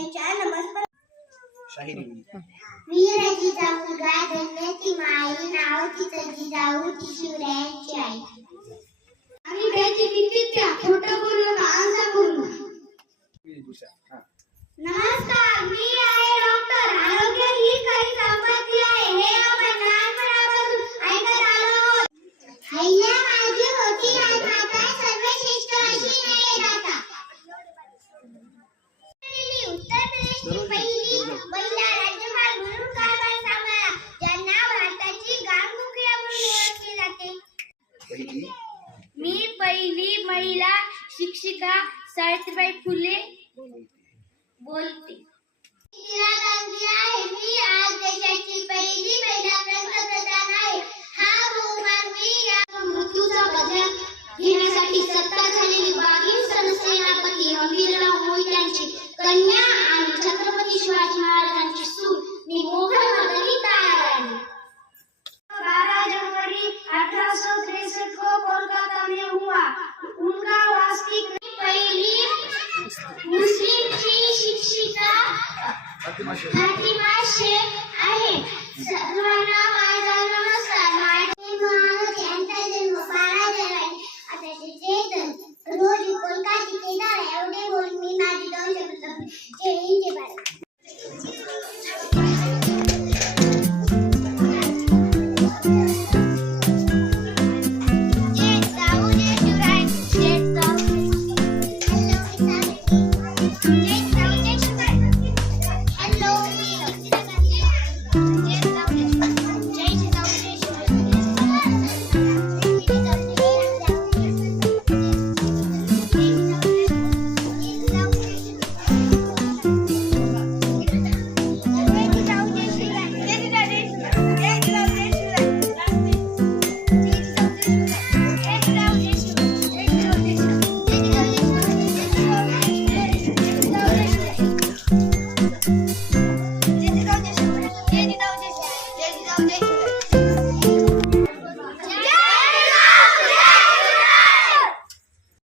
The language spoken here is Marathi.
यांच्या नमस्कार. शाहिरी वीर जिजाऊ मुलगा धन्य ती माई नाव तिचं जिजाऊ ती शिवरायांची आई. आम्ही त्याची किती त्या खोटं बोललो का आमचा बोललो. नमस्कार, मी आहे डॉक्टर. आरोग्य ही खरी संपत्ती आहे हे आपण लहानपणापासून ऐकत आलो आहोत. हैया माझी होती आई माता सर्वश्रेष्ठ अशी नाही दाता. उत्तर प्रदेशची पहिली महिला राज्यपाल म्हणून कारभार सांभाळला, ज्यांना भारताची गांगुकिया म्हणून ओळखले जाते. मी पहिली महिला शिक्षिका सावित्रीबाई फुले बोलते. इंदिरा गांधी आहे. मी आज देशाची पहिली